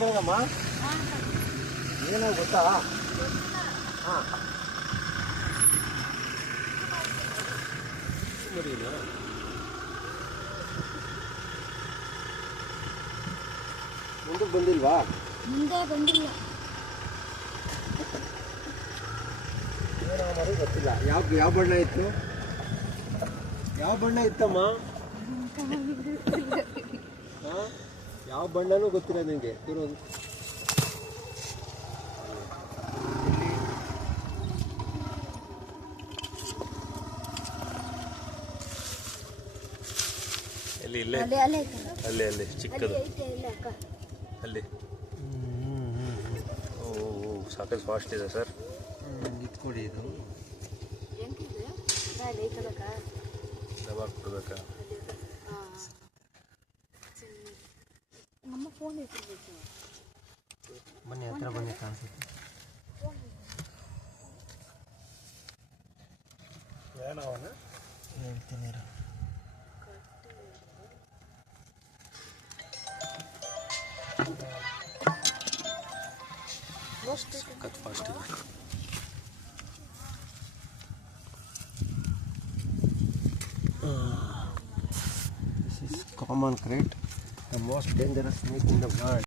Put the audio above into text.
ಕಣಗಮ್ಮ ಏನೋ ಗೊತ್ತಾ? ಹಾಂ. ಮುಂದಕ್ಕೆ ಬಂದಿಲ್ವಾ? ಮುಂದೆ ಬಂದಿಲ್ಲ. ಏನೋ ಮರಿ ಗೊತ್ತಿಲ್ಲ. ಯಾವ ಯಾವ ಬಣ್ಣ ಇತ್ತು? ಯಾವ ಬಣ್ಣ ಇತ್ತಮ್ಮ? ಯಾವ ಬಣ್ಣನೂ ಗೊತ್ತಿಲ್ಲ ನನಗೆ ಇರೋದು ಅಲ್ಲಿ ಇಲ್ಲೇ? ಅಲ್ಲೇ ಅಲ್ಲೇ ಅಲ್ಲಿ ಅಲ್ಲಿ ಚಿಕ್ಕದು. ಅಲ್ಲಿ ಓ ಸಾಕಷ್ಟು ಫಾಸ್ಟ್ ಇದೆ ಸರ್. ಇಟ್ಕೊಡಿ ಇದು ಹೆಂಗಿದೆ? ಅಲ್ಲಿ ಐತಲ್ಲಕ್ಕ ದಬಾಕ್ ಕೊಡ್ಬೇಕಾ ನಮ್ಮ ಫೋನ್ ಇಟ್ಟಿರ್ಬೇಕು ಬನ್ನಿ ಹತ್ರ ಬನ್ನಿ ಕಾಣಿಸುತ್ತೆ ಹೇಳ್ತೀನಿ ಇರು. ಸಖತ್ ಫಾಸ್ಟ್ ಇದೆ This is common crate, The most dangerous snake in the world.